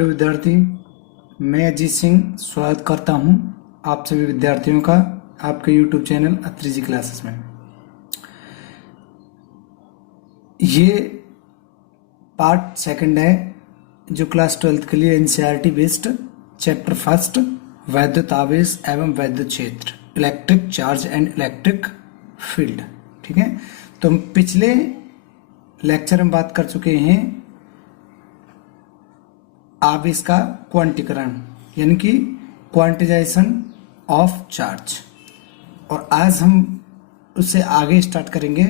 Hello विद्यार्थी, मैं अजीत सिंह स्वागत करता हूं आप सभी विद्यार्थियों का आपके YouTube चैनल अत्री जी क्लासेस में। ये पार्ट सेकंड है जो क्लास 12th के लिए एनसीईआरटी बेस्ड चैप्टर फर्स्ट वैद्युत आवेश एवं वैद्युत क्षेत्र, electric charge and electric field. ठीक है, तो हम पिछले लेक्चर में बात कर चुके हैं आवेश का क्वांटीकरण यानी कि क्वांटिजाइजेशन ऑफ चार्ज, और आज हम उससे आगे स्टार्ट करेंगे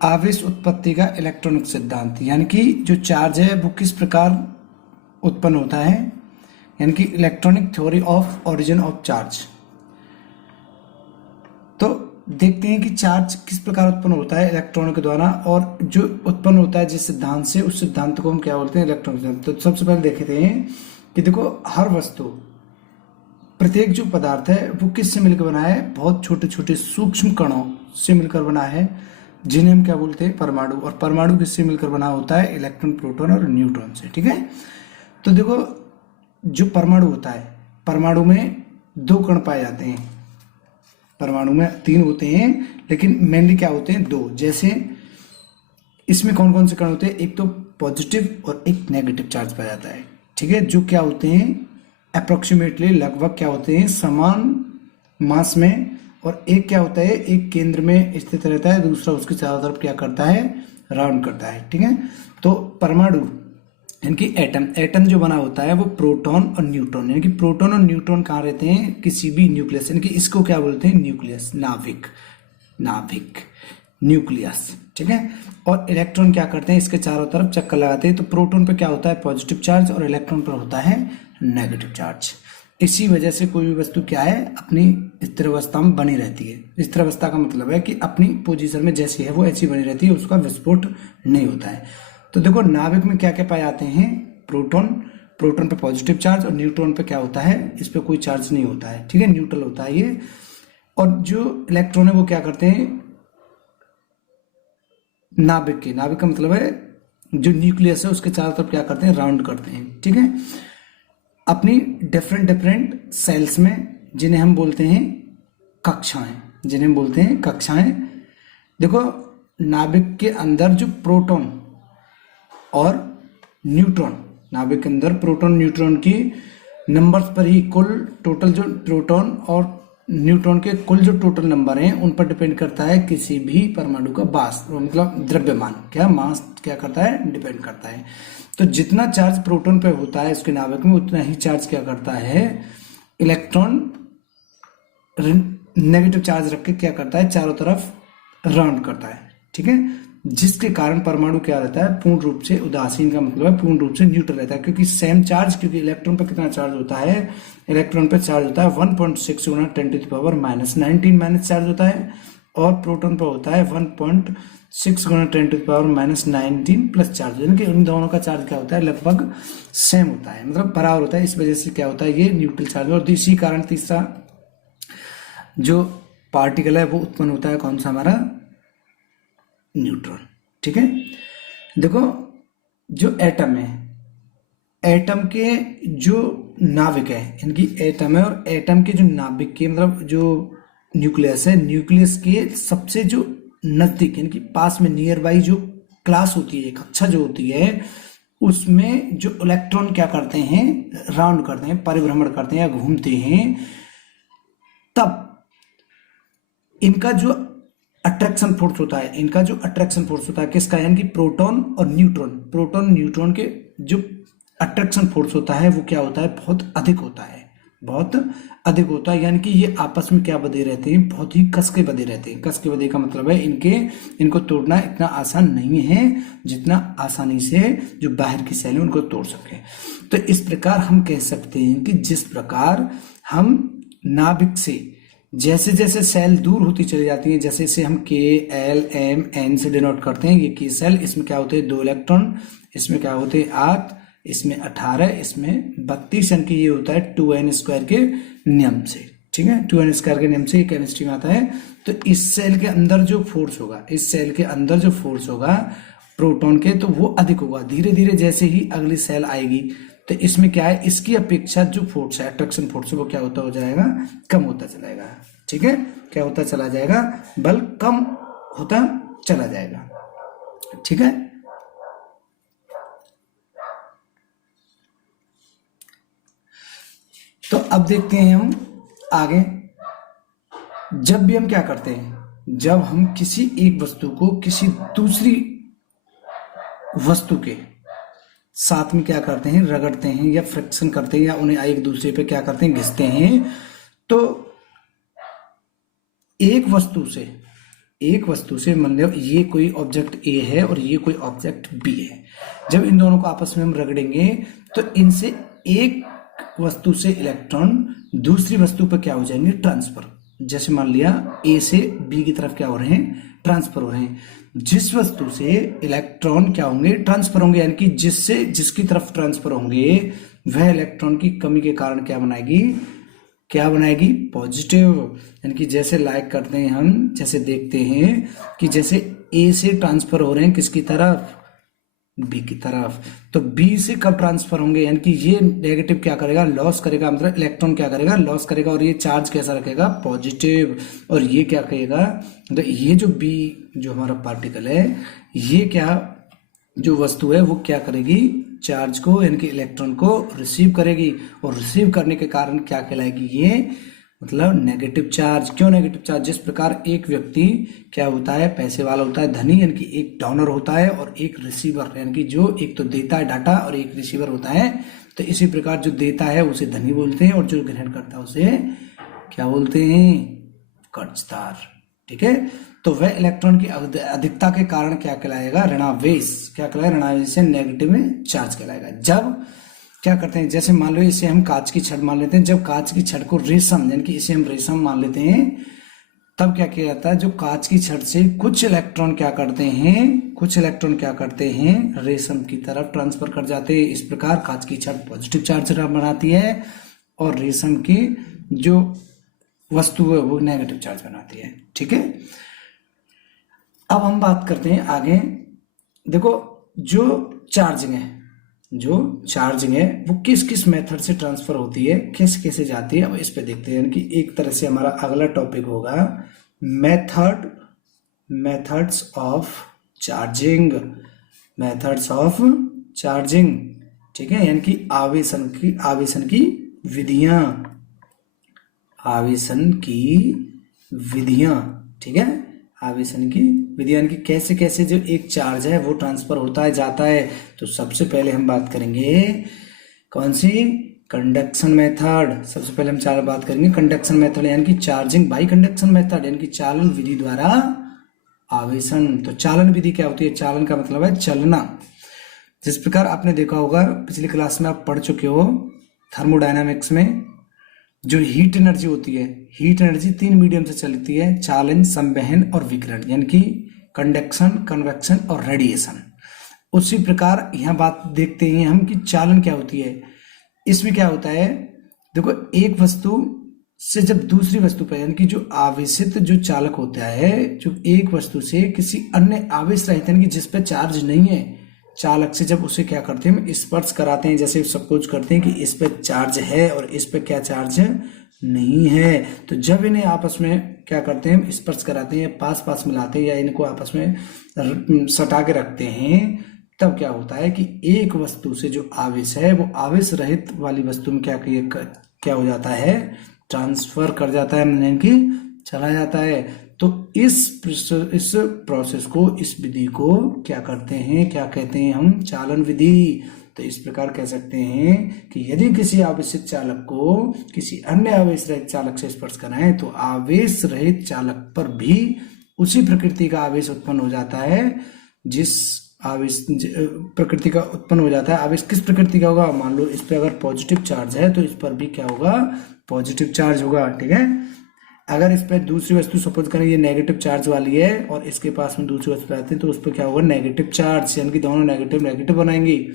आवेश उत्पत्ति का इलेक्ट्रॉनिक सिद्धांत, यानी कि जो चार्ज है वो किस प्रकार उत्पन्न होता है, यानी कि electronic theory of origin of charge. तो देखते हैं कि चार्ज किस प्रकार उत्पन्न होता है इलेक्ट्रॉन के द्वारा, और जो उत्पन्न होता है जिस सिद्धांत से, उस सिद्धांत को हम क्या बोलते हैं, इलेक्ट्रॉनिक सिद्धांत। तो सबसे पहले देखते हैं कि देखो हर वस्तु, प्रत्येक जो पदार्थ है वो किससे मिलकर बना है, बहुत छोटे छोटे सूक्ष्म कणों से मिलकर बना है, जिन्हें हम क्या बोलते हैं, परमाणु। और परमाणु किससे मिलकर बना होता है, इलेक्ट्रॉन, प्रोटॉन और न्यूट्रॉन से। ठीक है, तो देखो जो परमाणु होता है, परमाणु में दो कण पाए जाते हैं। परमाणु में तीन होते हैं लेकिन मेनली क्या होते हैं, दो। जैसे इसमें कौन कौन से कण होते हैं, एक तो पॉजिटिव और एक नेगेटिव चार्ज पाया जाता है। ठीक है, जो क्या होते हैं अप्रोक्सीमेटली, लगभग क्या होते हैं, समान मास में, और एक क्या होता है, एक केंद्र में स्थित रहता है, दूसरा उसके चारों तरफ क्या करता है, राउंड करता है। ठीक है, तो परमाणु यानी कि एटम जो बना होता है वो प्रोटॉन और न्यूट्रॉन, यानी कि प्रोटॉन और न्यूट्रॉन कहाँ रहते हैं, किसी भी न्यूक्लियस, यानी कि इसको क्या बोलते हैं, न्यूक्लियस, नाभिक न्यूक्लियस। ठीक है, और इलेक्ट्रॉन क्या करते हैं, इसके चारों तरफ चक्कर लगाते हैं। तो प्रोटॉन पे क्या होता है, पॉजिटिव चार्ज, और इलेक्ट्रॉन पर होता है नेगेटिव चार्ज। इसी वजह से कोई भी वस्तु क्या है, अपनी स्थिर अवस्था में बनी रहती है। स्थिर अवस्था का मतलब है कि अपनी पोजीशन में जैसी है वो ऐसी बनी रहती है, उसका विस्फोट नहीं होता है। तो देखो नाभिक में क्या क्या पाए जाते हैं, प्रोटॉन पे पॉजिटिव चार्ज, और न्यूट्रॉन पे क्या होता है, इस पे कोई चार्ज नहीं होता है। ठीक है, न्यूट्रल होता है ये। और जो इलेक्ट्रॉन है वो क्या करते हैं, नाभिक का मतलब है जो न्यूक्लियस है उसके चारों तरफ क्या करते हैं, राउंड करते हैं। ठीक है, अपनी डिफरेंट सेल्स में, जिन्हें हम बोलते हैं कक्षाएं। देखो नाभिक के अंदर जो प्रोटॉन और न्यूट्रॉन, नाभिक के अंदर प्रोटॉन न्यूट्रॉन की नंबर्स पर ही कुल टोटल जो प्रोटॉन और न्यूट्रॉन के कुल जो टोटल नंबर हैं उन पर डिपेंड करता है किसी भी परमाणु का मास, मतलब द्रव्यमान, क्या मास क्या करता है, डिपेंड करता है। तो जितना चार्ज प्रोटॉन पे होता है उसके नाभिक में, उतना ही चार्ज क्या करता है, इलेक्ट्रॉन नेगेटिव चार्ज रख के क्या करता है, चारों तरफ राउंड करता है। ठीक है, जिसके कारण परमाणु क्या रहता है, पूर्ण रूप से उदासीन, का मतलब है पूर्ण रूप से न्यूट्रल रहता है, क्योंकि सेम चार्ज, क्योंकि इलेक्ट्रॉन पर कितना चार्ज होता है, इलेक्ट्रॉन पर चार्ज होता है 1.6 गुना 10⁻⁻⁹ माइनस चार्ज होता है, और प्रोटॉन पर होता है 1.6 गुना 10⁻⁻19 प्लस चार्ज, यानी कि उन दोनों का चार्ज क्या होता है, लगभग सेम होता है, मतलब बराबर होता है। इस वजह से क्या होता है, ये न्यूट्रल चार्ज। और इसी कारण तीसरा जो पार्टिकल है वो उत्पन्न होता है, कौन सा, हमारा न्यूट्रॉन। ठीक है, देखो जो एटम है, एटम के जो नाभिक है, इनकी एटम है, और एटम के जो नाभिक के मतलब जो न्यूक्लियस है, न्यूक्लियस के सबसे जो नजदीक, यानी कि पास में, नियर बाई जो क्लास होती है, कक्षा जो होती है, उसमें जो इलेक्ट्रॉन क्या करते हैं, राउंड करते हैं, परिभ्रमण करते हैं या घूमते हैं, तब इनका जो अट्रैक्शन फोर्स होता है, किसका, यानी कि प्रोटॉन और न्यूट्रॉन के जो अट्रैक्शन फोर्स होता है वो क्या होता है, बहुत अधिक होता है, यानी कि ये आपस में क्या बंधे रहते हैं, बहुत ही कस के बंधे रहते हैं। कस के बंधे का मतलब है इनको तोड़ना इतना आसान नहीं है जितना आसानी से जो बाहर की सेल है उनको तोड़ सके। तो इस प्रकार हम कह सकते हैं कि जिस प्रकार हम नाभिक से जैसे जैसे सेल दूर होती चली जाती है, जैसे इसे हम K, L, M, N से डिनोट करते हैं, ये की सेल, इसमें क्या होते हैं, 2 इलेक्ट्रॉन, इसमें क्या होते हैं 8, इसमें 18, इसमें 32, यानी कि ये होता है 2n² के नियम से। ठीक है, 2n² के नियम से ये केमिस्ट्री में आता है। तो इस सेल के अंदर जो फोर्स होगा, प्रोटॉन के, तो वो अधिक होगा। धीरे धीरे जैसे ही अगली सेल आएगी तो इसमें क्या है, इसकी अपेक्षा जो फोर्स है, अट्रैक्शन फोर्स है, वो क्या होता हो जाएगा, कम होता चला जाएगा। ठीक है, क्या होता चला जाएगा, बल कम होता चला जाएगा। ठीक है, तो अब देखते हैं हम आगे। जब भी हम क्या करते हैं, जब हम किसी एक वस्तु को किसी दूसरी वस्तु के साथ में क्या करते हैं, रगड़ते हैं या फ्रिक्शन करते हैं या उन्हें एक दूसरे पे क्या करते हैं, घिसते हैं, तो एक वस्तु से मान लो ये कोई ऑब्जेक्ट ए है और ये कोई ऑब्जेक्ट बी है। जब इन दोनों को आपस में हम रगड़ेंगे तो इनसे एक वस्तु से इलेक्ट्रॉन दूसरी वस्तु पर क्या हो जाएंगे, ट्रांसफर। जैसे मान लिया ए से बी की तरफ क्या हो रहे हैं, ट्रांसफर हो रहे हैं। जिस वस्तु से इलेक्ट्रॉन क्या होंगे, ट्रांसफर होंगे, यानी कि जिसकी तरफ ट्रांसफर होंगे वह इलेक्ट्रॉन की कमी के कारण क्या बनाएगी, पॉजिटिव। यानी कि जैसे लाइक करते हैं हम, जैसे देखते हैं कि जैसे ए से ट्रांसफर हो रहे हैं किसकी तरफ, बी की तरफ, तो बी से कब ट्रांसफर होंगे, यानी कि ये नेगेटिव क्या करेगा, लॉस करेगा, मतलब इलेक्ट्रॉन क्या करेगा, लॉस करेगा, और ये चार्ज कैसा रखेगा, पॉजिटिव। और ये क्या कहेगा, तो ये जो बी जो हमारा पार्टिकल है, ये क्या जो वस्तु है वो क्या करेगी, चार्ज को यानी कि इलेक्ट्रॉन को रिसीव करेगी, और रिसीव करने के कारण क्या कहलाएगी, ये मतलब नेगेटिव चार्ज। क्यों नेगेटिव चार्ज, जिस प्रकार एक व्यक्ति क्या होता है, पैसे वाला होता है, धनी, यानी कि एक डोनर होता है और एक रिसीवर, यानी कि जो एक तो देता है डाटा और एक रिसीवर होता है, तो इसी प्रकार जो देता है उसे धनी बोलते हैं और जो ग्रहण करता है उसे क्या बोलते हैं, कर्जदार। ठीक है, तो वह इलेक्ट्रॉन की अधिकता के कारण क्या कहलाएगा, ऋणावेश। क्या कहलाएगा, ऋणावेश से नेगेटिव में चार्ज कहलाएगा। जब क्या करते हैं, जैसे मान लो इसे हम कांच की छड़ मान लेते हैं, जब कांच की छड़ को रेशम, यानी कि इसे हम रेशम मान लेते हैं, तब क्या किया जाता है, जो कांच की छड़ से कुछ इलेक्ट्रॉन क्या करते हैं, रेशम की तरफ ट्रांसफर कर जाते हैं। इस प्रकार कांच की छड़ पॉजिटिव चार्ज बनाती है और रेशम की जो वस्तु है वो नेगेटिव चार्ज बनाती है। ठीक है, अब हम बात करते हैं आगे। देखो जो चार्जिंग है वो किस किस मेथड से ट्रांसफर होती है, कैसे जाती है, अब इस पे देखते हैं। यानी कि एक तरह से हमारा अगला टॉपिक होगा मेथड्स ऑफ चार्जिंग। ठीक है, यानी कि आवेशन की विधियां। ठीक है, आवेशन की विधियां, यानी कि कैसे कैसे जो एक चार्ज है वो ट्रांसफर होता है, जाता है। तो सबसे पहले हम बात करेंगे कौन सी, कंडक्शन मेथड। सबसे पहले हम बात करेंगे कंडक्शन मेथड, यानी कि चार्जिंग बाई कंडक्शन मेथड, यानी कि चालन विधि द्वारा आवेशन। तो चालन विधि क्या होती है, चालन का मतलब है चलना। जिस प्रकार आपने देखा होगा पिछली क्लास में आप पढ़ चुके हो थर्मोडायनामिक्स में, जो हीट एनर्जी होती है, हीट एनर्जी 3 मीडियम से चलती है, चालन, संवहन और विकिरण, यानी कि कंडक्शन, कन्वेक्शन और रेडिएशन। उसी प्रकार यहाँ बात देखते हैं हम कि चालन क्या होती है। इसमें क्या होता है, देखो एक वस्तु से जब दूसरी वस्तु पर, यानी कि जो आवेशित जो चालक होता है, जो एक वस्तु से किसी अन्य आवेश रहित, यानी कि जिस पर चार्ज नहीं है, चालक से जब उसे क्या करते हैं, स्पर्श कराते हैं, जैसे सब कुछ करते हैं कि इस पे चार्ज है और इस पे क्या चार्ज नहीं है। तो जब इन्हें आपस में क्या करते हैं, स्पर्श कराते हैं, पास मिलाते हैं या इनको आपस में सटा के रखते हैं, तब क्या होता है कि एक वस्तु से जो आवेश है वो आवेश रहित वाली वस्तु में क्या हो जाता है, ट्रांसफर कर जाता है, यानी कि चला जाता है। तो इस प्रोसेस को, इस विधि को क्या कहते हैं हम, चालन विधि। तो इस प्रकार कह सकते हैं कि यदि किसी आवेशित चालक को किसी अन्य आवेश रहित चालक से स्पर्श कराएं तो आवेश रहित चालक पर भी उसी प्रकृति का आवेश उत्पन्न हो जाता है, जिस आवेश प्रकृति का उत्पन्न हो जाता है। आवेश किस प्रकृति का होगा, मान लो इस पर अगर पॉजिटिव चार्ज है तो इस पर भी क्या होगा, पॉजिटिव चार्ज होगा। ठीक है, अगर इस पर दूसरी वस्तु सपोज करें ये नेगेटिव चार्ज वाली है और इसके पास में दूसरी वस्तु आती है तो उस पर क्या होगा, नेगेटिव चार्ज, यानी कि दोनों नेगेटिव बनाएंगी।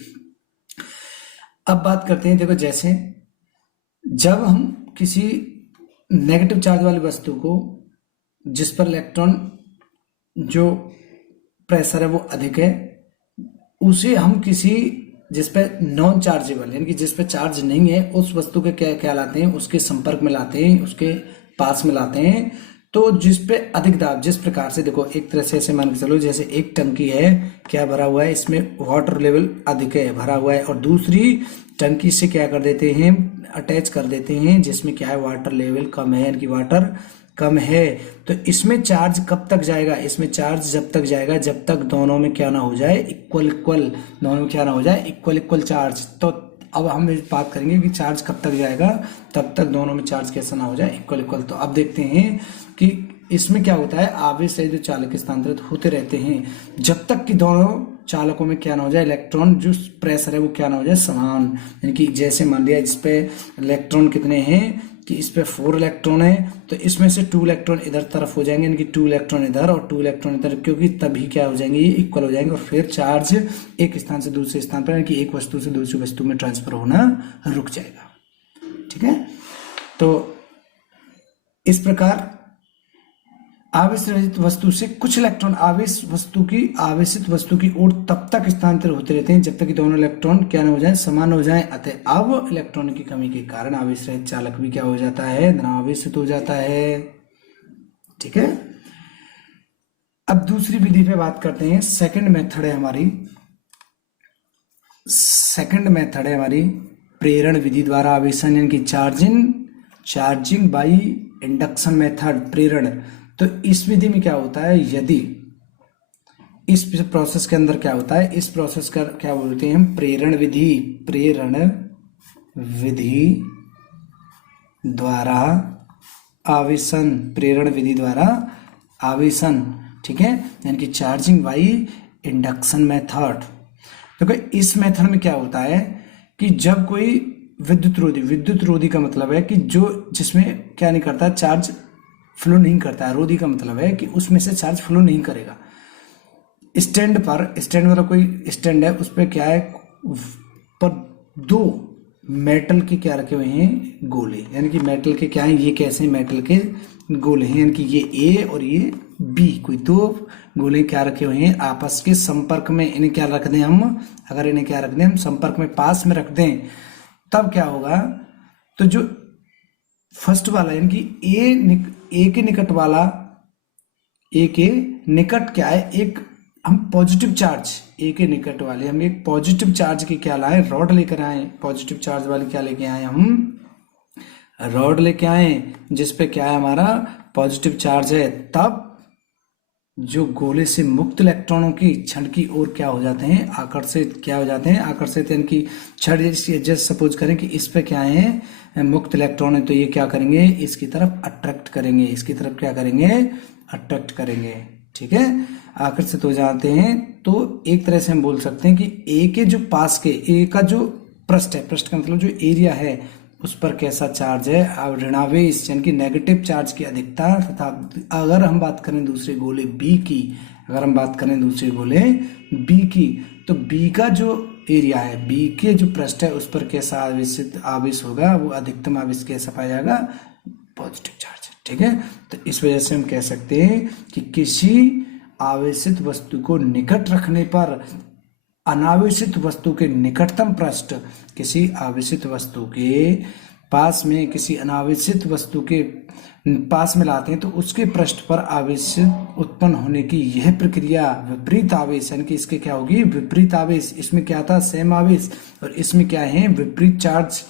अब बात करते हैं, देखो जैसे जब हम किसी नेगेटिव चार्ज वाली वस्तु को, जिस पर इलेक्ट्रॉन जो प्रेशर है वो अधिक है, उसे हम किसी जिस पे नॉन चार्जेबल यानी कि जिस पे चार्ज नहीं है उस वस्तु के क्या क्या लाते हैं, उसके संपर्क में लाते हैं, उसके पास में लाते हैं। तो जिस पे अधिक दाब, जिस प्रकार से देखो एक तरह से ऐसे मान के चलो जैसे एक टंकी है, क्या भरा हुआ है, इसमें वाटर लेवल अधिक है, भरा हुआ है, और दूसरी टंकी से क्या कर देते हैं, अटैच कर देते हैं जिसमें क्या है वाटर लेवल कम है, यानी कि वाटर कम है। तो इसमें चार्ज कब तक जाएगा, इसमें चार्ज जब तक जाएगा जब तक दोनों में क्या ना हो जाए इक्वल इक्वल, दोनों में क्या ना हो जाए इक्वल इक्वल चार्ज। तो अब हम बात करेंगे कि चार्ज कब तक जाएगा, तब तक दोनों में चार्ज कैसा ना हो जाए इक्वल इक्वल। तो अब देखते हैं कि इसमें क्या होता है, आवेश से जो चालक स्थानांतरित होते रहते हैं जब तक कि दोनों चालकों में क्या ना हो जाए, इलेक्ट्रॉन जो प्रेशर है वो क्या ना हो जाए समान। यानी कि जैसे मान लिया इस पे इलेक्ट्रॉन कितने हैं कि इस पे 4 इलेक्ट्रॉन है, तो इसमें से 2 इलेक्ट्रॉन इधर तरफ हो जाएंगे, यानी कि 2 इलेक्ट्रॉन इधर और 2 इलेक्ट्रॉन इधर, क्योंकि तभी क्या हो जाएंगे ये इक्वल हो जाएंगे, और फिर चार्ज एक स्थान से दूसरे स्थान पर यानी कि एक वस्तु से दूसरी वस्तु में ट्रांसफर होना रुक जाएगा। ठीक है, तो इस प्रकार आवेश रहित वस्तु से कुछ इलेक्ट्रॉन आवेशित वस्तु की ओर तब तक स्थानांतरित होते रहते हैं जब तक कि दोनों इलेक्ट्रॉन क्या न हो जाए, समान हो जाए। अतः अब इलेक्ट्रॉन की कमी के कारण आवेश रहित चालक भी क्या हो जाता है, धनावेशित हो जाता है। ठीक है, अब दूसरी विधि पे बात करते हैं। सेकंड मेथड है हमारी प्रेरण विधि द्वारा आवेशन, यानी कि चार्जिंग बाई इंडक्शन मेथड, प्रेरण। तो इस विधि में क्या होता है, यदि इस प्रोसेस के अंदर क्या होता है, इस प्रोसेस का क्या बोलते हैं हम, प्रेरण विधि द्वारा आवेशन। ठीक है, यानी कि चार्जिंग बाई इंडक्शन मेथड। देखो इस मेथड में क्या होता है कि जब कोई विद्युत रोधी का मतलब है कि जिसमें क्या नहीं करता, चार्ज फ्लो नहीं करता है। रोधी का मतलब है कि उसमें से चार्ज फ्लो नहीं करेगा। स्टैंड मतलब कोई स्टैंड है, उस पर क्या है, पर 2 मेटल के क्या रखे हुए हैं, गोले, यानी कि मेटल के क्या है, ये कैसे मेटल के गोले हैं, यानी कि ये ए और ये बी, कोई 2 गोले क्या रखे हुए हैं आपस के संपर्क में। इन्हें क्या रख दें हम, अगर इन्हें क्या रख दें हम संपर्क में, पास में रख दें, तब क्या होगा, तो जो फर्स्ट वाला यानी कि ए के निकट क्या है, एक हम पॉजिटिव चार्ज, ए के निकट वाले हम एक पॉजिटिव चार्ज की क्या लाए, रॉड लेकर आए, पॉजिटिव चार्ज वाली क्या लेके आए, हम रॉड लेके आए जिस पे क्या है हमारा पॉजिटिव चार्ज है। तब जो गोले से मुक्त इलेक्ट्रॉनों की क्षण की ओर क्या हो जाते हैं, आकर्षित यानी कि क्षण, जैसे सपोज करें कि इस पे क्या है मुक्त इलेक्ट्रॉन है, तो ये क्या करेंगे, इसकी तरफ अट्रैक्ट करेंगे, इसकी तरफ क्या करेंगे, अट्रैक्ट करेंगे। ठीक है, आकर्षित हो जाते हैं। तो एक तरह से हम बोल सकते हैं कि ए के जो पास के, ए का जो पृष्ठ है, पृष्ठ का मतलब जो एरिया है उस पर कैसा चार्ज है, अब ऋणावेश यानी कि नेगेटिव चार्ज की अधिकता, तथा अगर हम बात करें दूसरे गोले बी की, तो बी का जो एरिया है, बी के जो पृष्ठ है उस पर कैसा आवेश होगा, वो अधिकतम आवेश कैसा पाया जाएगा, पॉजिटिव चार्ज। ठीक है, तो इस वजह से हम कह सकते हैं कि किसी आवेशित वस्तु को निकट रखने पर अनावेशित वस्तु के निकटतम पृष्ठ, किसी आवेशित वस्तु के पास में किसी अनावेशित वस्तु के पास में लाते हैं तो उसके पृष्ठ पर आवेश उत्पन्न होने की यह प्रक्रिया विपरीत आवेश, यानी कि इसके क्या होगी, विपरीत आवेश। इसमें क्या था, सेम आवेश, और इसमें क्या है, विपरीत चार्ज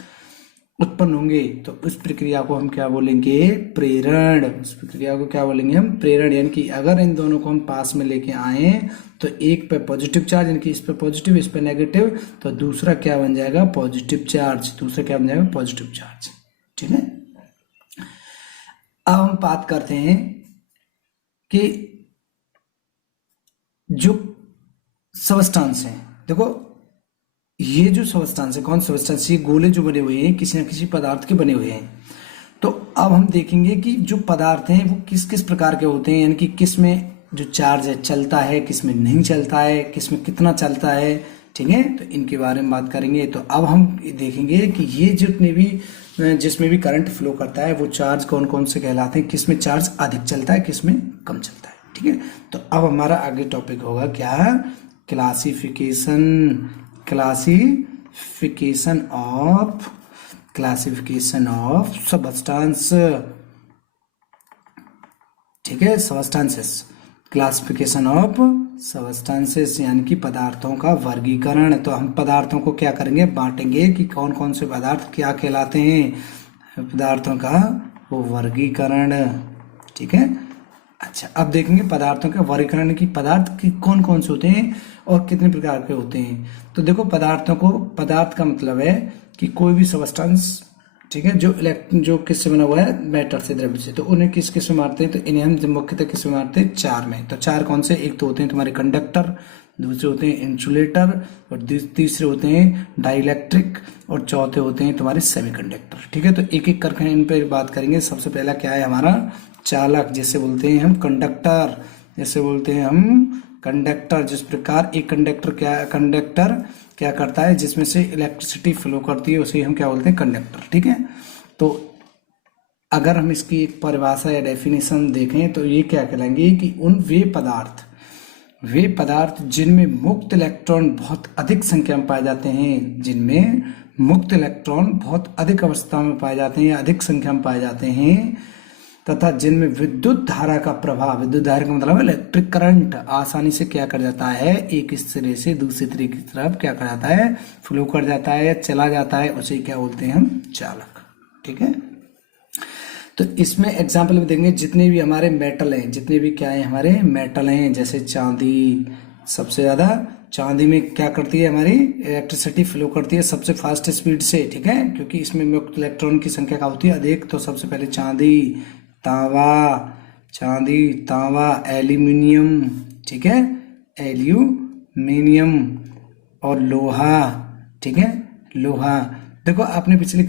उत्पन्न होंगे। तो उस प्रक्रिया को हम क्या बोलेंगे, प्रेरण। उस प्रक्रिया को क्या बोलेंगे हम, प्रेरण। यानी कि अगर इन दोनों को हम पास में लेके आए तो एक पे पॉजिटिव चार्ज, यानी कि इस पे पॉजिटिव इस पे नेगेटिव, तो दूसरा क्या बन जाएगा, पॉजिटिव चार्ज, दूसरा क्या बन जाएगा, पॉजिटिव चार्ज। ठीक है, अब हम बात करते हैं कि जो सबस्टांस है, देखो ये जो सबस्टांस है, कौन सबस्टांस, ये गोले जो बने हुए हैं किसी न किसी पदार्थ के बने हुए हैं। तो अब हम देखेंगे कि जो पदार्थ हैं वो किस किस प्रकार के होते हैं, यानी कि किस में जो चार्ज है चलता है, किस में नहीं चलता है, किस में कितना चलता है। ठीक है, तो इनके बारे में बात करेंगे। तो अब हम देखेंगे कि ये जितने भी जिसमें भी करंट फ्लो करता है वो चार्ज कौन कौन से कहलाते हैं, किस में चार्ज अधिक चलता है, किस में कम चलता है। ठीक है, तो अब हमारा आगे टॉपिक होगा क्या, क्लासिफिकेशन ऑफ सबस्टेंस, ठीक है, सबस्टेंसेस, क्लासिफिकेशन ऑफ सबस्टेंसेस यानी कि पदार्थों का वर्गीकरण। तो हम पदार्थों को क्या करेंगे, बांटेंगे कि कौन कौन से पदार्थ क्या कहलाते हैं, पदार्थों का वो वर्गीकरण, ठीक है। अच्छा, अब देखेंगे पदार्थों के वर्गीकरण की, पदार्थ की कौन कौन से होते हैं और कितने प्रकार के होते हैं। तो देखो पदार्थों को, पदार्थ का मतलब है कि कोई भी सबस्टेंस, ठीक है, जो किससे बना हुआ है, मैटर से, द्रव्य से। तो उन्हें किस में मारते हैं, तो इन्हें हम मुख्यतः किस में मारते हैं, चार में। तो चार कौन से, एक तो होते हैं तुम्हारे कंडक्टर, दूसरे होते हैं इंसुलेटर, और तीसरे होते हैं डाइइलेक्ट्रिक, और चौथे होते हैं तुम्हारे सेमीकंडक्टर, ठीक है। तो एक एक करके इन पर बात करेंगे। सबसे पहला क्या है हमारा, चालक, जिसे बोलते हैं हम कंडक्टर, जैसे बोलते हैं हम कंडक्टर। जिस प्रकार एक कंडक्टर क्या करता है, जिसमें से इलेक्ट्रिसिटी फ्लो करती है, उसे हम क्या बोलते हैं, कंडक्टर, ठीक है। तो अगर हम इसकी एक परिभाषा या डेफिनेशन देखें तो ये क्या कहलाएंगे कि वे पदार्थ जिनमें मुक्त इलेक्ट्रॉन बहुत अधिक संख्या में पाए जाते हैं, जिनमें मुक्त इलेक्ट्रॉन बहुत अधिक अवस्था में पाए जाते हैं, अधिक संख्या में पाए जाते हैं, तथा जिनमें विद्युत धारा का प्रभाव, विद्युत धारा का मतलब इलेक्ट्रिक करंट आसानी से क्या कर जाता है, एक सिरे से दूसरे सिरे की तरफ क्या कर जाता है, फ्लो कर जाता है, चला जाता है, उसे क्या बोलते हैं हम, चालक, ठीक है। तो इसमें एग्जाम्पल में देंगे, जितने भी हमारे मेटल हैं, जितने भी क्या है हमारे मेटल हैं, जैसे चांदी, सबसे ज्यादा चांदी में क्या करती है, हमारी इलेक्ट्रिसिटी फ्लो करती है सबसे फास्ट स्पीड से, ठीक है, क्योंकि इसमें मुक्त इलेक्ट्रॉन की संख्या क्या होती है, अधिक। तो सबसे पहले चांदी, तांबा, एल्यूमिनियम, ठीक है, एल्यूमिनियम, और लोहा, ठीक है, लोहा। देखो आपने पिछले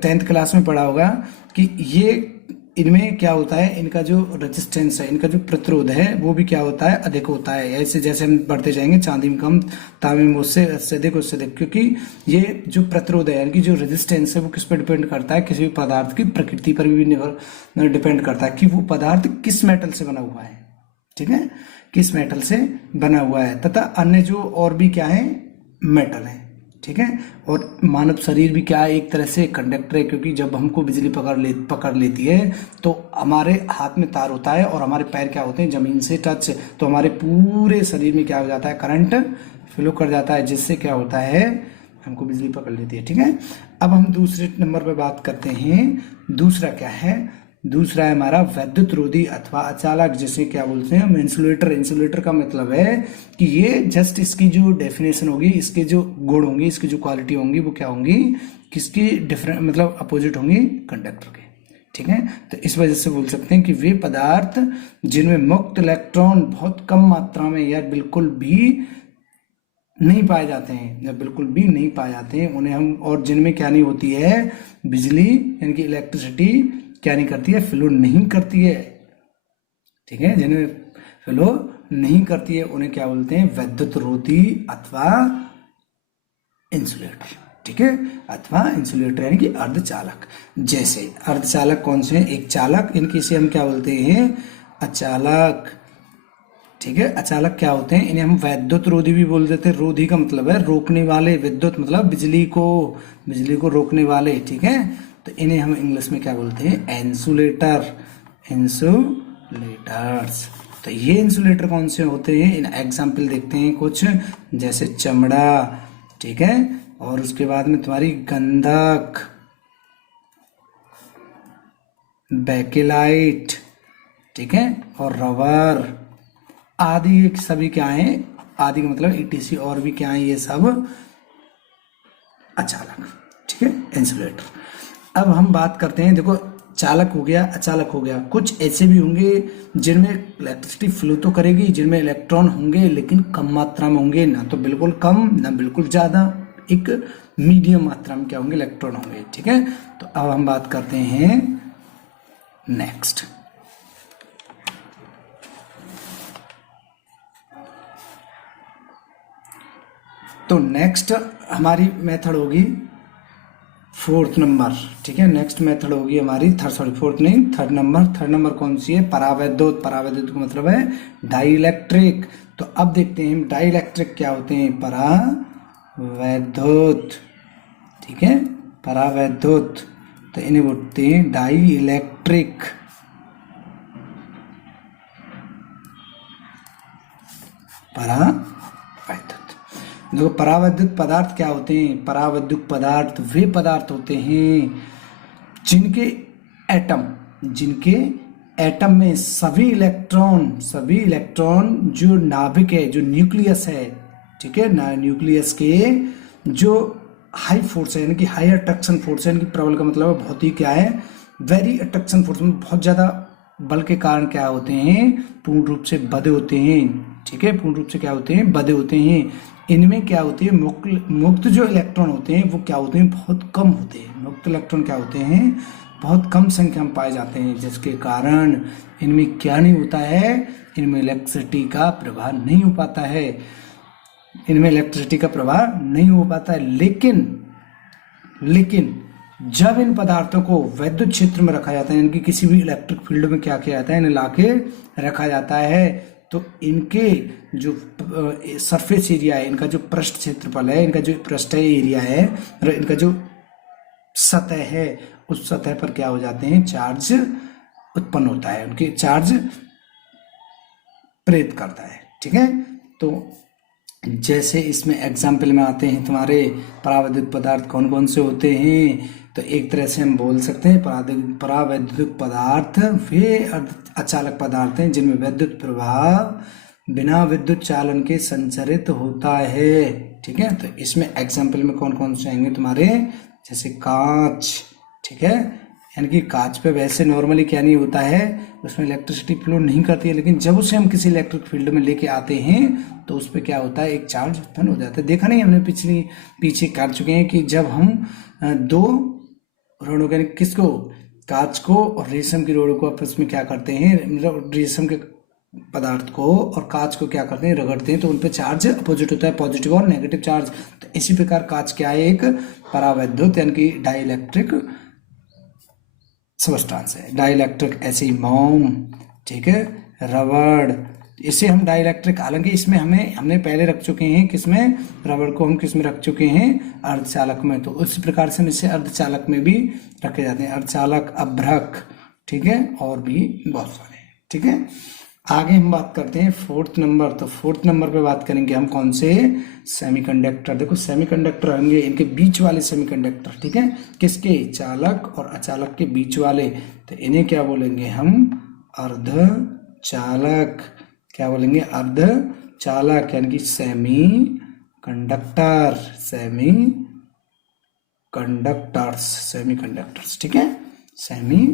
10th क्लास में पढ़ा होगा कि ये इनमें क्या होता है, इनका जो रेजिस्टेंस है, इनका जो प्रतिरोध है, वो भी क्या होता है, अधिक होता है। ऐसे जैसे हम बढ़ते जाएंगे, चांदी में कम, तांबे में उससे अधिक, क्योंकि ये जो प्रतिरोध है, इनकी जो रेजिस्टेंस है, वो किस पर डिपेंड करता है, किसी भी पदार्थ की प्रकृति पर भी डिपेंड करता है कि वो पदार्थ किस मेटल से बना हुआ है, ठीक है, किस मेटल से बना हुआ है, तथा अन्य जो और भी क्या है, मेटल है, ठीक है। और मानव शरीर भी क्या है, एक तरह से कंडक्टर है, क्योंकि जब हमको बिजली पकड़ लेती है तो हमारे हाथ में तार होता है और हमारे पैर क्या होते हैं, जमीन से टच, तो हमारे पूरे शरीर में क्या हो जाता है, करंट फ्लो कर जाता है, जिससे क्या होता है, हमको बिजली पकड़ लेती है, ठीक है। अब हम दूसरे नंबर पे बात करते हैं। दूसरा क्या है, दूसरा है हमारा वैद्युत रोधी अथवा अचालक, जिसे क्या बोलते हैं हम, इंसुलेटर। इंसुलेटर का मतलब है कि ये जस्ट इसकी जो डेफिनेशन होगी, इसके जो गुण होंगी, इसकी जो क्वालिटी होंगी, वो क्या होंगी, किसकी डिफरेंट मतलब अपोजिट होंगी, कंडक्टर के, ठीक है। तो इस वजह से बोल सकते हैं कि वे पदार्थ जिनमें मुक्त इलेक्ट्रॉन बहुत कम मात्रा में या बिल्कुल भी नहीं पाए जाते हैं, जब बिल्कुल भी नहीं पाए जाते हैं उन्हें हम, और जिनमें क्या नहीं होती है, बिजली यानी कि इलेक्ट्रिसिटी क्या नहीं करती है, फ्लो नहीं करती है, ठीक है, जिन्हें फ्लो नहीं करती है उन्हें क्या बोलते हैं, वैद्युत रोधी अथवा इंसुलेटर, ठीक है, अथवा इंसुलेटर यानी कि अर्धचालक। जैसे अर्धचालक कौन से हैं, एक चालक, इनकी से हम क्या बोलते हैं, अचालक, ठीक है। अचालक क्या होते हैं, इन्हें हम वैद्युत रोधी भी बोल देते हैं। रोधी का मतलब है रोकने वाले, विद्युत मतलब बिजली को रोकने वाले, ठीक है। तो इन्हें हम इंग्लिश में क्या बोलते हैं, इंसुलेटर, इंसुलेटर्स। तो ये इंसुलेटर कौन से होते हैं, इन एग्जाम्पल देखते हैं कुछ, जैसे चमड़ा, ठीक है, और उसके बाद में तुम्हारी गंधक, बेकेलाइट, ठीक है, और रबर आदि सभी क्या है, आदि का मतलब ईटीसी, और भी क्या है, ये सब अचालक, ठीक है, इंसुलेटर। अब हम बात करते हैं, देखो चालक हो गया, अचालक हो गया, कुछ ऐसे भी होंगे जिनमें इलेक्ट्रिसिटी फ्लो तो करेगी, जिनमें इलेक्ट्रॉन होंगे लेकिन कम मात्रा में होंगे, ना तो बिल्कुल कम ना बिल्कुल ज्यादा, एक मीडियम मात्रा में क्या होंगे, इलेक्ट्रॉन होंगे, ठीक है। तो अब हम बात करते हैं नेक्स्ट। तो नेक्स्ट हमारी मेथड होगी फोर्थ नंबर, ठीक है, नेक्स्ट मेथड होगी हमारी थर्ड नंबर कौन सी है, परावैद्युत। परावैद्युत का मतलब है डाइइलेक्ट्रिक। तो अब देखते हैं हम डाई इलेक्ट्रिक क्या होते हैं, परावैद्युत, ठीक है, परावैद्युत, तो इन्हें बोलते हैं डाई इलेक्ट्रिक। परावैद्युत, देखो परावैद्युत पदार्थ क्या होते हैं, परावैद्युत पदार्थ वे पदार्थ होते हैं जिनके जिनके एटम में सभी इलेक्ट्रॉन जो नाभिक है, जो न्यूक्लियस है, ठीक है ना, न्यूक्लियस के जो हाई फोर्स है, यानी कि हाई अट्रैक्शन फोर्स है, यानी कि प्रबल का मतलब है बहुत ही क्या है, वेरी अट्रैक्शन फोर्स, में बहुत ज्यादा बल के कारण क्या होते हैं, पूर्ण रूप से बंधे होते हैं, ठीक है, पूर्ण रूप से क्या होते हैं, बंधे होते हैं। इनमें क्या होते हैं, मुक्त जो इलेक्ट्रॉन होते हैं वो क्या होते हैं, बहुत कम होते हैं। मुक्त इलेक्ट्रॉन क्या होते हैं, बहुत कम संख्या में पाए जाते हैं, जिसके कारण इनमें क्या नहीं होता है, इनमें इलेक्ट्रिसिटी का प्रवाह नहीं हो पाता है, इनमें इलेक्ट्रिसिटी का प्रवाह नहीं हो पाता है। लेकिन जब इन पदार्थों को वैद्युत क्षेत्र में रखा जाता है, यानी कि किसी भी इलेक्ट्रिक फील्ड में क्या किया जाता है, इन्हें लाके रखा जाता है, तो इनके जो सरफेस एरिया है, इनका जो पृष्ठ क्षेत्रफल है, इनका जो पृष्ठ एरिया है, और इनका जो सतह है, उस सतह पर क्या हो जाते हैं, चार्ज उत्पन्न होता है, उनके चार्ज प्रेरित करता है, ठीक है। तो जैसे इसमें एग्जाम्पल में आते हैं तुम्हारे परावैद्युत पदार्थ कौन कौन से होते हैं, तो एक तरह से हम बोल सकते हैं परावैद्युत पदार्थ वे अचालक पदार्थ हैं जिनमें विद्युत प्रवाह बिना विद्युत चालन के संचरित होता है, ठीक है। तो इसमें एग्जाम्पल में कौन कौन से आएंगे तुम्हारे, जैसे कांच, ठीक है, यानी कि कांच पे वैसे नॉर्मली क्या नहीं होता है, उसमें इलेक्ट्रिसिटी फ्लो नहीं करती है, लेकिन जब उसे हम किसी इलेक्ट्रिक फील्ड में लेके आते हैं तो उस पर क्या होता है, एक चार्ज उत्पन्न हो जाता है। देखा नहीं हमने पीछे कर चुके हैं कि जब हम दो रोडों के, किसको, कांच को और रेशम की रोडों को आपस में क्या करते हैं, रेशम के पदार्थ को और कांच को क्या करते हैं, रगड़ते हैं, तो उन पे चार्ज अपोजिट होता है, पॉजिटिव और नेगेटिव चार्ज। तो इसी प्रकार कांच क्या है, एक परावैद्युत यानी कि डाइलेक्ट्रिक सबस्टांस है। डाइलेक्ट्रिक ऐसे ही मोम, ठीक है, रबड़, इसे हम डाइलेक्ट्रिक, हालांकि इसमें हमने पहले रख चुके हैं, किसमें, रबड़ को हम किसमें रख चुके हैं, अर्धचालक में, तो उसी प्रकार से हम इसे अर्धचालक में भी रखे जाते हैं, अर्धचालक, अभ्रक, ठीक है, और भी बहुत सारे, ठीक है। आगे हम बात करते हैं फोर्थ नंबर, तो फोर्थ नंबर पे बात करेंगे हम कौन से, सेमीकंडक्टर। देखो सेमीकंडक्टर होंगे इनके बीच वाले सेमीकंडक्टर, ठीक है, किसके, चालक और अचालक के बीच वाले, तो इन्हें क्या बोलेंगे हम, अर्धचालक, क्या बोलेंगे, अर्धचालक, यानी कि सेमी कंडक्टर्स, ठीक है, सेमी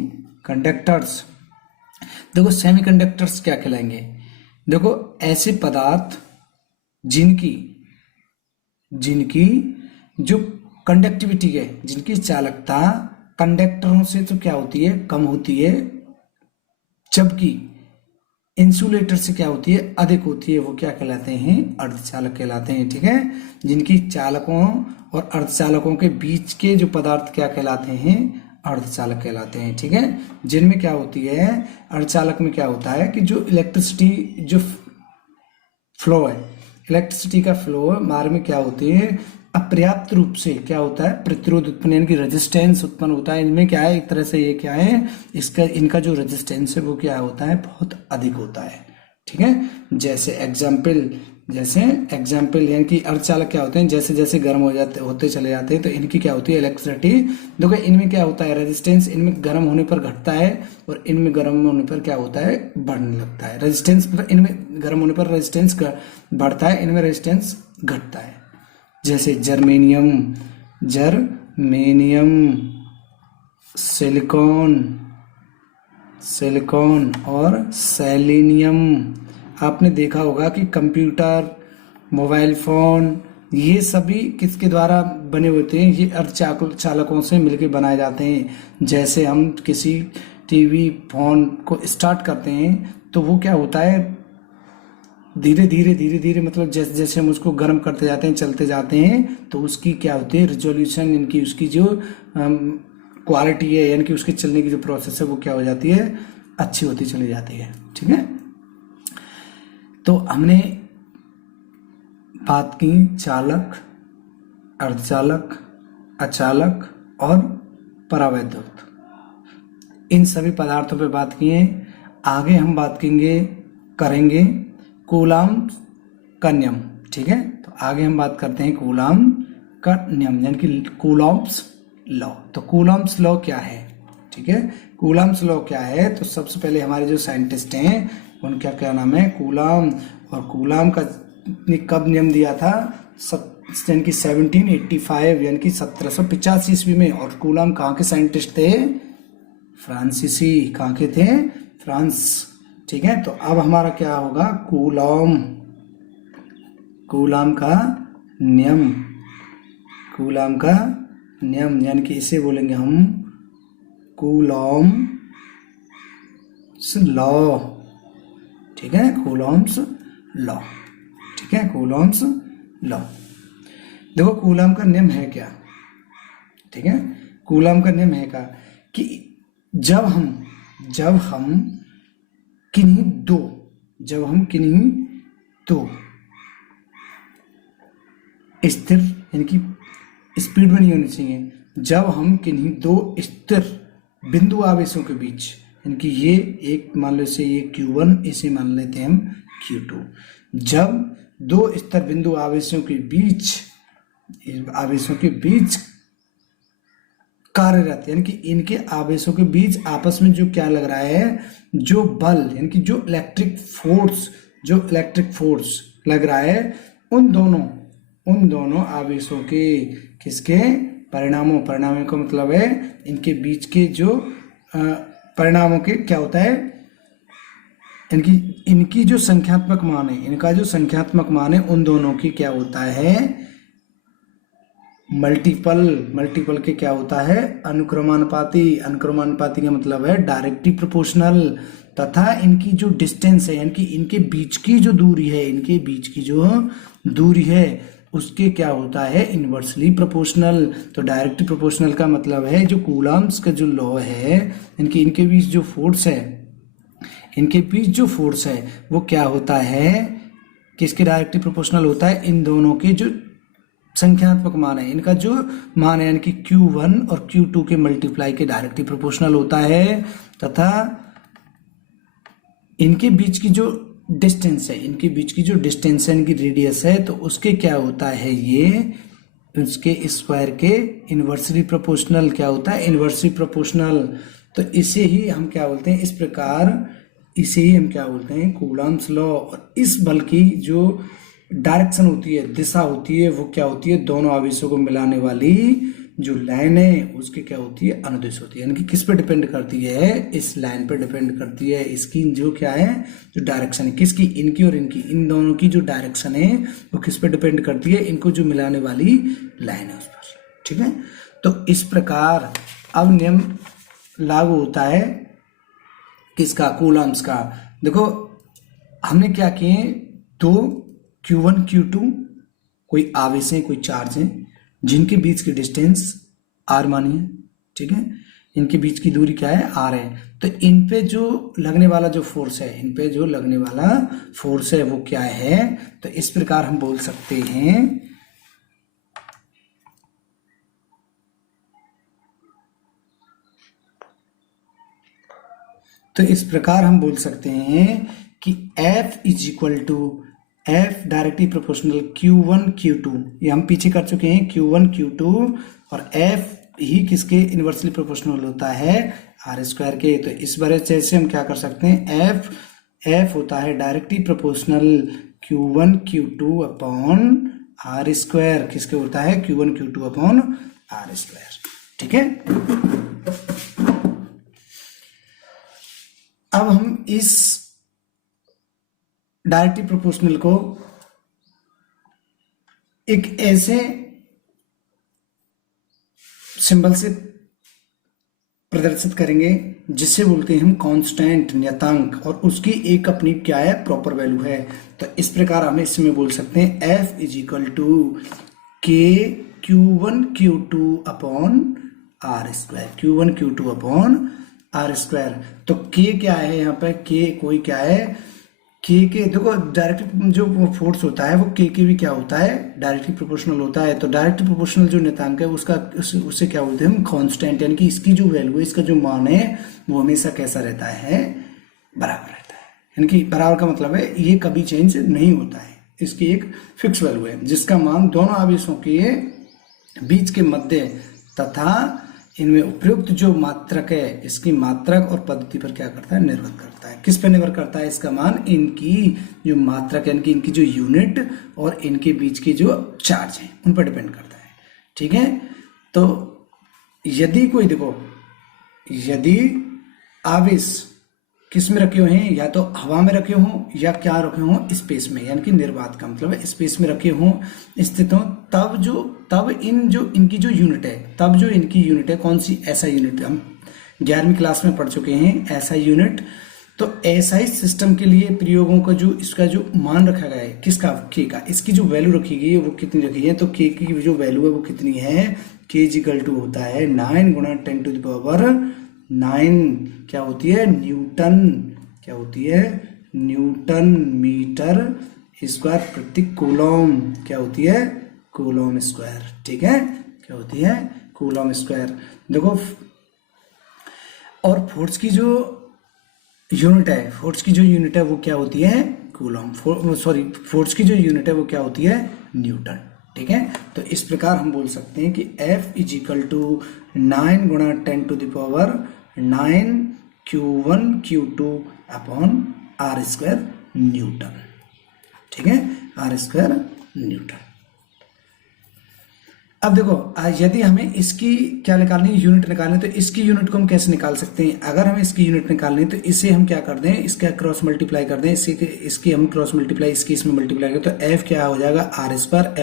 कंडक्टर्स। देखो सेमीकंडक्टर्स क्या कहलाएंगे, देखो ऐसे पदार्थ जिनकी जो कंडक्टिविटी है, जिनकी चालकता कंडक्टरों से तो क्या होती है, कम होती है, जबकि इंसुलेटर से क्या होती है, अधिक होती है, वो क्या कहलाते हैं, अर्धचालक कहलाते हैं, ठीक है। जिनकी चालकों और अर्धचालकों के बीच के जो पदार्थ क्या कहलाते हैं, अर्धचालक कहलाते हैं, ठीक है। जिनमें क्या होती है, अर्धचालक में क्या होता है कि जो इलेक्ट्रिसिटी जो फ्लो है, इलेक्ट्रिसिटी का फ्लो मार्ग में क्या होती है, अपर्याप्त रूप से क्या होता है, प्रतिरोध उत्पन्न, यानी कि रेजिस्टेंस उत्पन्न होता है। इनमें क्या है, एक तरह से ये क्या है, इनका जो रेजिस्टेंस है वो क्या होता है, बहुत अधिक होता है, ठीक है। जैसे एग्जाम्पल यानी कि अर्धचालक क्या होते हैं, जैसे जैसे गर्म होते चले जाते हैं तो इनकी क्या होती है, इलेक्ट्रिसिटी, देखो इनमें क्या होता है, रेजिस्टेंस इनमें गर्म होने पर घटता है और इनमें गर्म होने पर क्या होता है, बढ़ने लगता है। रेजिस्टेंस इनमें गर्म होने पर रेजिस्टेंस बढ़ता है, इनमें रेजिस्टेंस घटता है। जैसे जर्मेनियम, सिलिकॉन और सेलेनियम। आपने देखा होगा कि कंप्यूटर, मोबाइल फोन, ये सभी किसके द्वारा बने होते हैं, ये अर्धचालकों से मिलकर बनाए जाते हैं। जैसे हम किसी टीवी फोन को स्टार्ट करते हैं तो वो क्या होता है, धीरे धीरे मतलब जैसे जैसे हम उसको गर्म करते जाते हैं, चलते जाते हैं, तो उसकी क्या होती है, रिजोल्यूशन, इनकी उसकी जो क्वालिटी है, यानी कि उसके चलने की जो प्रोसेस है वो क्या हो जाती है, अच्छी होती चली जाती है, ठीक है। तो हमने बात की चालक, अर्धचालक, अचालक और परावैद्युत, इन सभी पदार्थों पे बात किए। आगे हम बात करेंगे कूलाम्ब का नियम। ठीक है, तो आगे हम बात करते हैं कूलाम्ब का नियम यानी कि कूलॉम्ब्स लॉ। तो कूलॉम्ब्स लॉ क्या है? ठीक है, कूलॉम्ब्स लॉ क्या है? तो सबसे पहले हमारे जो साइंटिस्ट हैं उनका क्या नाम है? कूलाम्ब। और कूलाम्ब का कब नियम दिया था? यानी कि 1785 यानी कि 1785 ईस्वी में। और कूलाम्ब कहाँ के साइंटिस्ट थे? फ्रांसीसी। कहाँ के थे? फ्रांस। ठीक है, तो अब हमारा क्या होगा? कूलाम्ब का नियम। कूलाम्ब का नियम यानी कि इसे बोलेंगे हम कूलॉम्ब्स लॉ। ठीक है, कूलॉम्ब्स लॉ। ठीक है, कूलॉम्ब्स लॉ। देखो कूलॉम्ब का नियम है क्या? ठीक है, कूलॉम्ब का नियम है क्या कि जब हम किन्हीं दो स्थिर यानी कि स्पीड में नहीं होनी चाहिए, जब हम किन्हीं दो स्थिर बिंदु आवेशों के बीच, यानी कि ये एक मान लो से ये Q1, इसे मान लेते हैं हम Q2। जब दो स्थिर बिंदु आवेशों के बीच कार्यरत, यानी कि इनके आवेशों के बीच आपस में जो क्या लग रहा है, जो बल यानी कि जो इलेक्ट्रिक फोर्स लग रहा है, उन दोनों आवेशों के किसके परिणामों का मतलब है इनके बीच के जो परिणामों के क्या होता है, इनकी जो संख्यात्मक मान है, इनका जो संख्यात्मक मान है, उन दोनों की क्या होता है? मल्टीपल के क्या होता है? अनुक्रमानुपाती का मतलब है डायरेक्टली प्रोपोर्शनल। तथा इनकी जो डिस्टेंस है यानी कि इनके बीच की जो दूरी है उसके क्या होता है? Inversely proportional. तो डायरेक्टली प्रोपोर्शनल का मतलब है जो कूलॉम्ब्स का जो लॉ है, इनके बीच जो फोर्स है वो क्या होता है? किसके डायरेक्टली प्रोपोर्शनल होता है? इन दोनों के जो संख्यात्मक मान है, इनका जो मान है यानी कि Q1 और Q2 के मल्टीप्लाई के डायरेक्टली प्रोपोर्शनल होता है। तथा इनके बीच की जो डिस्टेंस है, इनकी रेडियस है, तो उसके क्या होता है? ये उसके स्क्वायर के इनवर्सली प्रोपोर्शनल क्या होता है? Inversely proportional. तो इसे ही हम क्या बोलते हैं? इसे ही हम क्या बोलते हैं? Coulombs law. और इस बल की जो डायरेक्शन होती है, दिशा होती है, वो क्या होती है? दोनों आवेशों को मिलाने वाली जो लाइन है उसकी क्या होती है? अनुदिश होती है। यानी कि किस पे डिपेंड करती है? इस लाइन पे डिपेंड करती है। इसकी जो क्या है? जो डायरेक्शन है, किसकी? इनकी और इनकी, इन दोनों की जो डायरेक्शन है वो किस पे डिपेंड करती है? इनको जो मिलाने वाली लाइन है उस पर। ठीक है, तो इस प्रकार अब नियम लागू होता है किसका? कूलॉम्ब्स का। देखो हमने क्या किए, दो Q1 Q2 कोई आवेश है, कोई चार्ज है, जिनके बीच की डिस्टेंस r मानिए। ठीक है, इनके बीच की दूरी क्या है? r है। तो इन पे जो लगने वाला फोर्स है वो क्या है? तो इस प्रकार हम बोल सकते हैं कि F directly proportional Q1 Q2, ये हम पीछे कर चुके हैं, Q1 Q2, और F ही किसके इनवर्सली प्रोपोर्शनल होता है? r² के। तो इस वजह से हम क्या कर सकते हैं? F होता है directly proportional Q1 Q2 upon r²। किसके होता है? Q1 Q2 upon r²। ठीक है, अब हम इस डायरेक्टली प्रोपोर्शनल को एक ऐसे सिंबल से प्रदर्शित करेंगे जिसे बोलते हैं हम कांस्टेंट, नियतांक, और उसकी एक अपनी क्या है? प्रॉपर वैल्यू है। तो इस प्रकार हमें इसमें बोल सकते हैं F = K Q1 Q2 upon r², Q1 Q2 upon r²। तो K क्या है यहाँ पे? K कोई क्या है? के देखो डायरेक्टली जो फोर्स होता है वो के भी क्या होता है, डायरेक्टली प्रोपोर्शनल होता है। तो डायरेक्टली प्रोपोर्शनल जो नियतांक है उसका उससे क्या बोलते हैं हम, कांस्टेंट, यानी कि इसकी जो वैल्यू है, इसका जो मान है वो हमेशा कैसा रहता है, बराबर रहता है। यानी कि बराबर का मतलब है ये कभी चेंज नहीं होता है, इसकी एक फिक्स वैल्यू है जिसका मान दोनों आवेशों के बीच के मध्य तथा इनमें उपयुक्त जो मात्रक है, इसकी मात्रक और पद्धति पर क्या करता है, निर्भर करता है। किस पर निर्भर करता है इसका मान, इनकी जो मात्रक यानी कि इनकी जो यूनिट और इनके बीच की जो चार्ज है उन पर डिपेंड करता है। ठीक है, तो यदि कोई देखो, यदि आवेश किस में रखे हुए हैं, या तो हवा में रखे हों या क्या रखे हों, स्पेस में, यानी कि निर्वात का मतलब है स्पेस में रखे हों, स्थित हों, तब इनकी जो यूनिट है, तब जो इनकी यूनिट है कौन सी, ऐसा यूनिट हम 11वीं क्लास में पढ़ चुके हैं, ऐसा यूनिट। तो ऐसा ही सिस्टम के लिए प्रयोगों का जो इसका जो मान रखा गया है, किसका, के का, इसकी जो वैल्यू रखी गई है वो कितनी रखी है, तो के की जो वैल्यू है वो कितनी है, के इक्वल टू होता है 9 × 10⁻9 क्या होती है, न्यूटन, क्या होती है, न्यूटन मीटर स्क्वायर प्रति कूलम, क्या होती है, कूलम स्क्वायर। ठीक है, क्या होती है, कूलम स्क्वायर। देखो, और फोर्स की जो यूनिट है, फोर्स की जो यूनिट है वो क्या होती है, कूलम, फोर्स की जो यूनिट है वो क्या होती है, न्यूटन। ठीक है, तो इस प्रकार हम बोल सकते हैं कि F = 9 × 10⁻9 Q1 Q2 upon R² Newton. ठीक है, R² न्यूटन। अब देखो, यदि हमें इसकी क्या निकालनी है, यूनिट निकालनी, तो इसकी यूनिट को हम कैसे निकाल सकते हैं, अगर हमें इसकी यूनिट निकालनी है तो इसे हम क्या कर दें, इसका क्रॉस मल्टीप्लाई कर दें, इसकी हम क्रॉस मल्टीप्लाई इसकी इसमें मल्टीप्लाई करें, तो F क्या हो जाएगा, R²,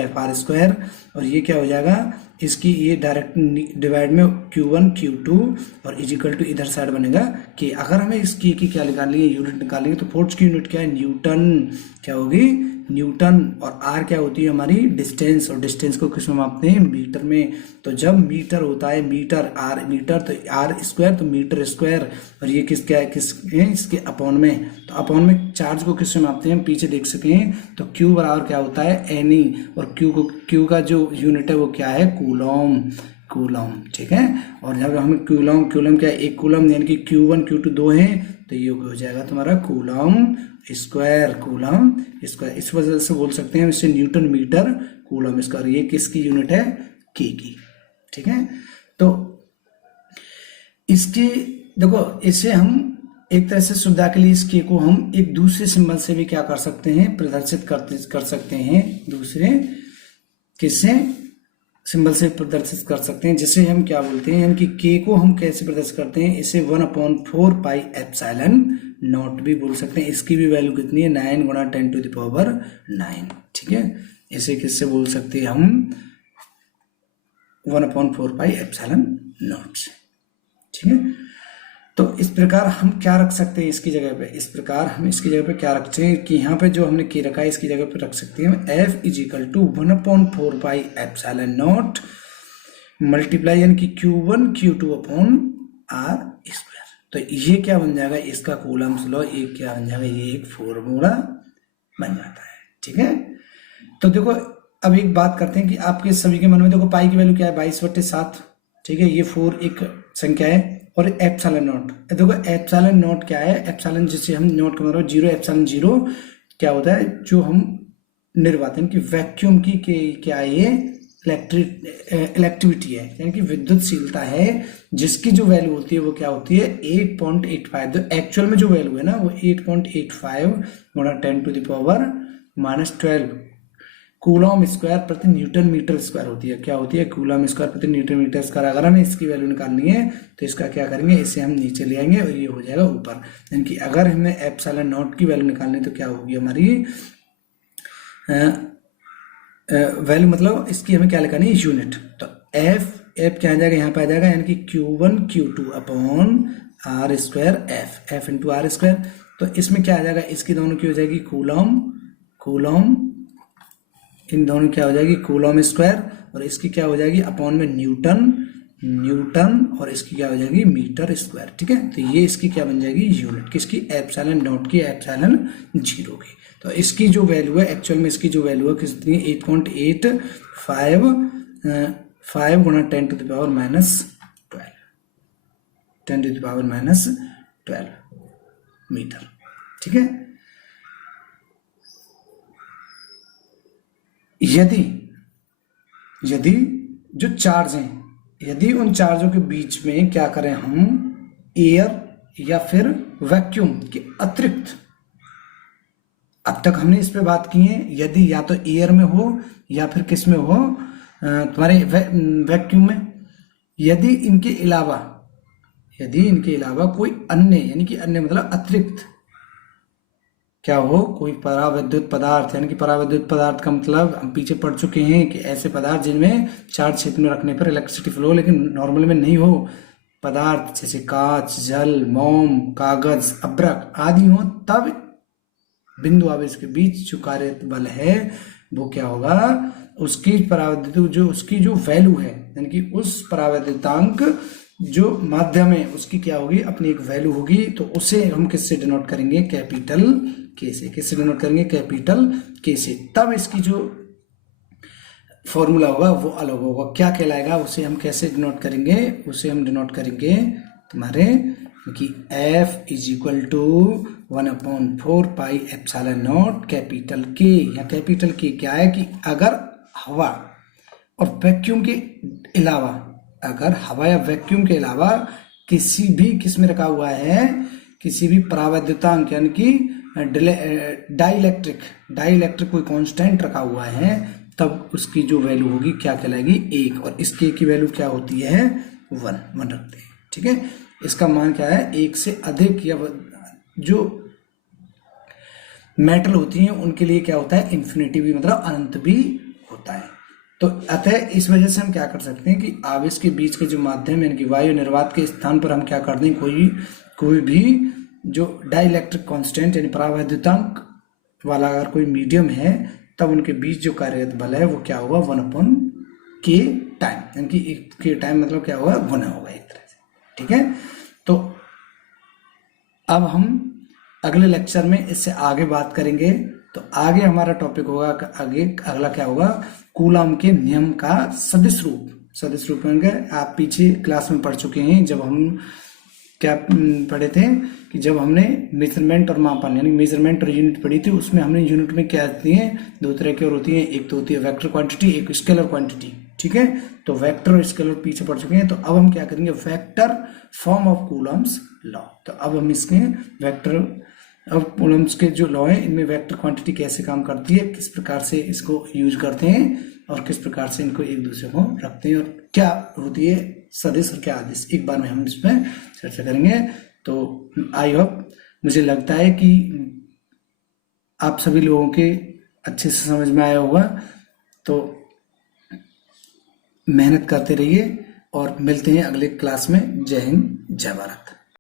FR², और ये क्या हो जाएगा, इसकी ये डायरेक्ट डिवाइड में Q1 Q2 और इजिकल टू इधर साइड बनेगा कि अगर हमें इसकी की क्या निकालनी है, यूनिट निकालनी है, तो फोर्स की यूनिट क्या है, न्यूटन, क्या होगी, न्यूटन, और आर क्या होती है हमारी, डिस्टेंस, और डिस्टेंस को किस में मापते हैं, मीटर में। तो जब मीटर होता है, मीटर आर मीटर, तो R² तो मीटर स्क्वायर, और ये किस क्या है, किस है, इसके अपॉन में, तो अपॉन में चार्ज को किस में मापते हैं, पीछे देख सकें तो Q बराबर क्या होता है, NE, और Q का जो यूनिट है वो क्या है, कूलम, कूलम। ठीक है, और जब हमें कूलम क्या है, एक कूलम, यानी कि Q1 Q2 दो है, तो ये हो जाएगा तुम्हारा कूलम स्क्वायर, कूलम स्क्वायर। इस वजह से बोल सकते हैं इसे न्यूटन मीटर कूलम स्क्वायर। ये किसकी यूनिट है, के की। ठीक है, तो इसकी देखो, इसे हम एक तरह से सुविधा के लिए इस के को हम एक दूसरे सिंबल से भी क्या कर सकते हैं, प्रदर्शित कर सकते हैं, दूसरे किससे, सिंबल से प्रदर्शित कर सकते हैं, जिसे हम क्या बोलते हैं, यानी कि के को हम कैसे प्रदर्शित करते हैं, इसे 1/4πε0 भी बोल सकते हैं। इसकी भी वैल्यू कितनी है, 9 × 10⁻9। ठीक है, इसे किससे बोल सकते हैं हम, 1/4πε0 से। ठीक है, तो इस प्रकार हम क्या रख सकते हैं इसकी जगह पे, इस प्रकार हम इसकी जगह पे क्या रखते हैं कि यहाँ पे जो हमने के रखा है इसकी जगह पे रख सकते हैं F = 1/4πε0 मल्टीप्लाई, यानी कि Q1 Q2 अपॉन R²। तो ये क्या बन जाएगा, इसका कूलम्स लॉ, ये क्या बन जाएगा, ये एक फॉर्मूला बन जाता है। ठीक है, तो देखो अब एक बात करते हैं कि आपके सभी के मन में देखो पाई की वैल्यू क्या है, 22/7। ठीक है, ये 4 एक संख्या है, और ε0 देखो, ε0 क्या है, एप्सिलॉन जिसे हम नोट कर रहे हो 0, ε0 क्या होता है, जो हम निर्वातन की वैक्यूम की क्या है, ये इलेक्ट्रिविटी है, यानी कि विद्युतशीलता है, जिसकी जो वैल्यू होती है वो क्या होती है, 8.85। तो एक्चुअल में जो वैल्यू है ना वो 8.85 × 10⁻12 कूलम स्क्वायर प्रति न्यूटन मीटर स्क्वायर होती है। क्या होती है, कूलम स्क्वायर प्रति न्यूटन मीटर स्क्वायर। अगर हमें इसकी वैल्यू निकालनी है तो इसका क्या करेंगे, इसे हम नीचे ले आएंगे और ये हो जाएगा ऊपर। यानी कि अगर हमें ε0 की वैल्यू निकालनी है तो क्या होगी हमारी वैल्यू, मतलब इसकी हमें क्या लिखानी है, यूनिट। तो एफ क्या आ जाएगा, यहाँ पे आ जाएगा, यानी कि Q1 Q2 upon R² F into R²। तो इसमें क्या आ जाएगा, इसकी दोनों की हो जाएगी कूलम, इन दोनों क्या हो जाएगी कूलम स्क्वायर, और इसकी क्या हो जाएगी अपॉन में न्यूटन न्यूटन और इसकी क्या हो जाएगी मीटर स्क्वायर। ठीक है, तो ये इसकी क्या बन जाएगी यूनिट किसकी एप्सिलॉन नॉट की एप्सिलॉन 0 की। तो इसकी जो वैल्यू है एक्चुअल में इसकी जो वैल्यू है कितनी 8.855 गुणा 10 to the power minus 12 metre. ठीक है, यदि जो चार्ज हैं यदि उन चार्जों के बीच में क्या करें हम एयर या फिर वैक्यूम के अतिरिक्त, अब तक हमने इस पे बात की है, यदि या तो एयर में हो या फिर किस में हो तुम्हारे वैक्यूम में, यदि इनके अलावा कोई अन्य यानी कि अन्य मतलब अतिरिक्त क्या हो कोई परावैद्युत पदार्थ, यानी कि परावैद्युत पदार्थ का मतलब हम पीछे पढ़ चुके हैं कि ऐसे पदार्थ जिनमें चार्ज क्षेत्र में रखने पर इलेक्ट्रिसिटी फ्लो लेकिन नॉर्मल में नहीं हो, पदार्थ जैसे कांच, जल, मोम, कागज, अभ्रक आदि हो, तब बिंदु आवेश के बीच जो कार्यरत बल है वो क्या होगा उसकी जो वैल्यू है यानी कि उस परावैद्युतांक जो माध्यम है उसकी क्या होगी अपनी एक वैल्यू होगी। तो उसे हम किससे डिनोट करेंगे कैपिटल के से। किससे डिनोट करेंगे कैपिटल के से। तब इसकी जो फॉर्मूला होगा वो अलग होगा, क्या कहलाएगा उसे हम कैसे डिनोट करेंगे, उसे हम डिनोट करेंगे तुम्हारे कि F is equal to 1/4 pi epsilon not capital के। या कैपिटल के क्या है कि अगर हवा और वैक्यूम के अलावा, अगर हवा या वैक्यूम के अलावा किसी भी किसमें रखा हुआ है किसी भी परावैद्युतांक यानी कि डाइलेक्ट्रिक कोई कांस्टेंट रखा हुआ है, तब उसकी जो वैल्यू होगी क्या कहलाएगी 1, और इसके की वैल्यू क्या होती है 1 रखते हैं। ठीक है, इसका मान क्या है 1 से अधिक या जो मेटल होती हैं उनके लिए क्या होता है इन्फिनिटी भी मतलब अनंत भी होता है। तो अतः इस वजह से हम क्या कर सकते हैं कि आवेश के बीच के जो माध्यम यानी कि वायु निर्वात के स्थान पर हम क्या कर दें कोई भी जो डाइलेक्ट्रिक कांस्टेंट यानी परावैद्युतांक वाला अगर कोई मीडियम है तब उनके बीच जो कार्यरत बल है वो क्या होगा 1/k टाइम, यानी कि के टाइम मतलब क्या होगा 1 होगा एक तरह से। ठीक है, तो अब हम अगले लेक्चर में इससे आगे बात करेंगे। तो आगे हमारा टॉपिक होगा अगला क्या होगा कूलॉम के नियम का सदिश रूप होंगे। आप पीछे क्लास में पढ़ चुके हैं, जब हम क्या पढ़े थे कि जब हमने मेजरमेंट और मापन यानी मेजरमेंट और यूनिट पढ़ी थी, उसमें हमने यूनिट में क्या होती है दो तरह की और होती है, एक तो होती है वेक्टर क्वांटिटी, एक स्केलर क्वांटिटी। ठीक है, तो वेक्टर और स्केलर पीछे पढ़ चुके हैं। तो अब हम क्या करेंगे vector form of Coulomb's law. तो अब हम इसके वेक्टर अब कूलॉम्स के जो लॉ है इनमें वेक्टर क्वांटिटी कैसे काम करती है, किस प्रकार से इसको यूज करते हैं और किस प्रकार से इनको एक दूसरे को रखते हैं और क्या होती है सदिश और क्या आदिश, एक बार में हम इसमें चर्चा करेंगे। तो आई होप मुझे लगता है कि आप सभी लोगों के अच्छे से समझ में आया होगा। तो मेहनत करते रहिए और मिलते हैं अगले क्लास में। जय हिंद, जय भारत।